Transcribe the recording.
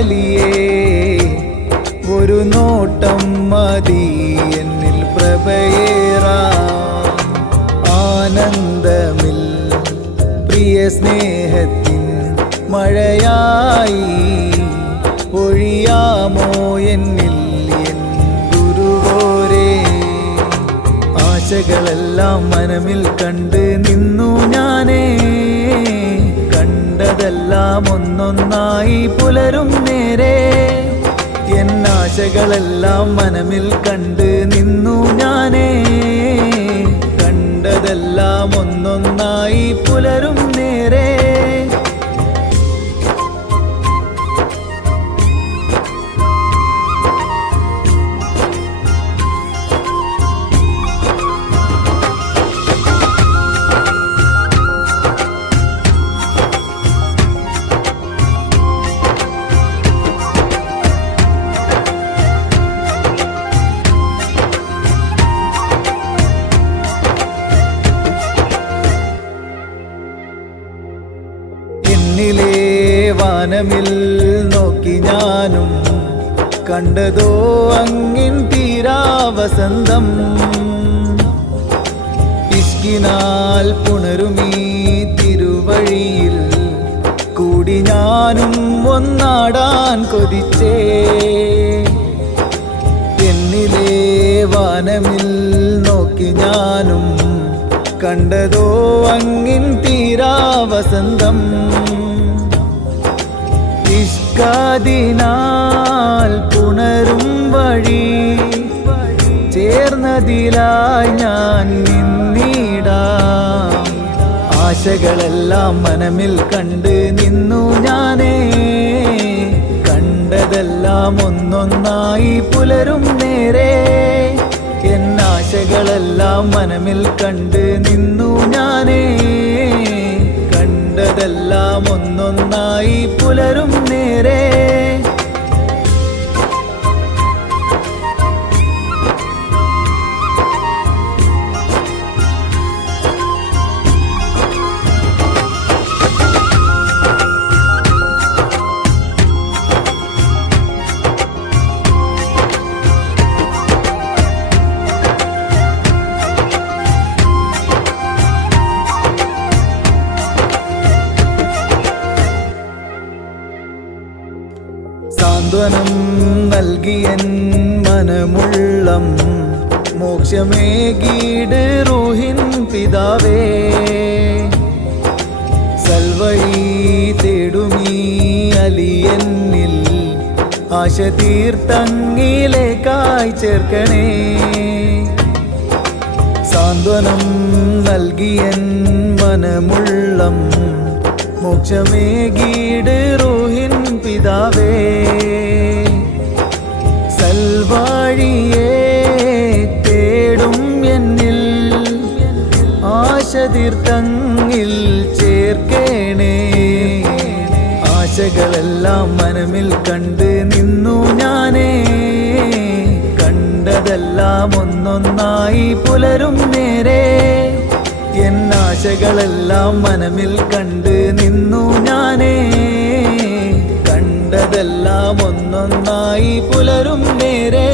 വലിയേ ഒരു നോട്ടം മതി എന്നിൽ പ്രഭയേറാൻ. ആനന്ദമിൽ പ്രിയ സ്നേഹത്തിൻ മഴയായി ഒഴിയാമോ എന്നിൽ എൻ ഗുരുവോരേ. ആശകളെല്ലാം മനമിൽ കണ്ട് നിന്നു ഞാനേ, കണ്ടതെല്ലാം ഒന്നൊന്നായി പുലരും നേരെ. എന്നാശകളെല്ലാം മനമിൽ കണ്ട് നിന്നു ഞാനേ, കണ്ടതെല്ലാം ഒന്നൊന്നായി പുലരും നേരെ. എന്നിലെ വാനമിൽ നോക്കി ഞാനും കണ്ടതോ അങ്ങിൻ തീരാവസന്തം. ഇഷ്കിനാൽ പുണരുമീ തിരുവഴിയിൽ കൂടി ഞാനും ഒന്നാടാൻ കൊതിച്ചേ. എന്നിലെ വാനമിൽ നോക്കി ഞാനും കണ്ടതോ അങ്ങിൻ തീരാവസന്തം. ഇഷ്കാദിനാൽ പുണരും വഴി ചേർന്നതിലായി ഞാൻ നിന്നിടാം. ആശകളെല്ലാം മനമിൽ കണ്ട് നിന്നു ഞാനേ, കണ്ടതെല്ലാം ഒന്നൊന്നായി പുലരും നേരെ. എന്നാശകളെല്ലാം മനമിൽ കണ്ട് നിന്നു ഞാനേ, കണ്ടതെല്ലാം ഒന്നൊന്നായി പുലരും നേരെ. സാന്ത്വനം നൽകിയൻ മനമുള്ളം മോക്ഷമേകീട് റൂഹിൻ പിതാവേ. സൽവഴി തേടുമീ അലിയന്നിൽ ആശ തീർത്തങ്ങിലേക്കായി ചേർക്കണേ. സാന്ത്വനം നൽകിയൻ മനമുള്ളം മോക്ഷമേകീട് റൂഹിൻ പിതാവേ. സൽവാഴിയെ തേടും എന്നിൽ ആശ തീർത്തങ്ങിൽ ചേർക്കേണേ. ആശകളെല്ലാം മനമിൽ കണ്ട് നിന്നു ഞാനേ, കണ്ടതെല്ലാം ഒന്നൊന്നായി പുലരും നേരെ. എന്നാശകളെല്ലാം മനമിൽ കണ്ട് നിന്നു ഞാനേ, കണ്ടതെല്ലാം ഒന്നൊന്നായി പുലരും നേരെ.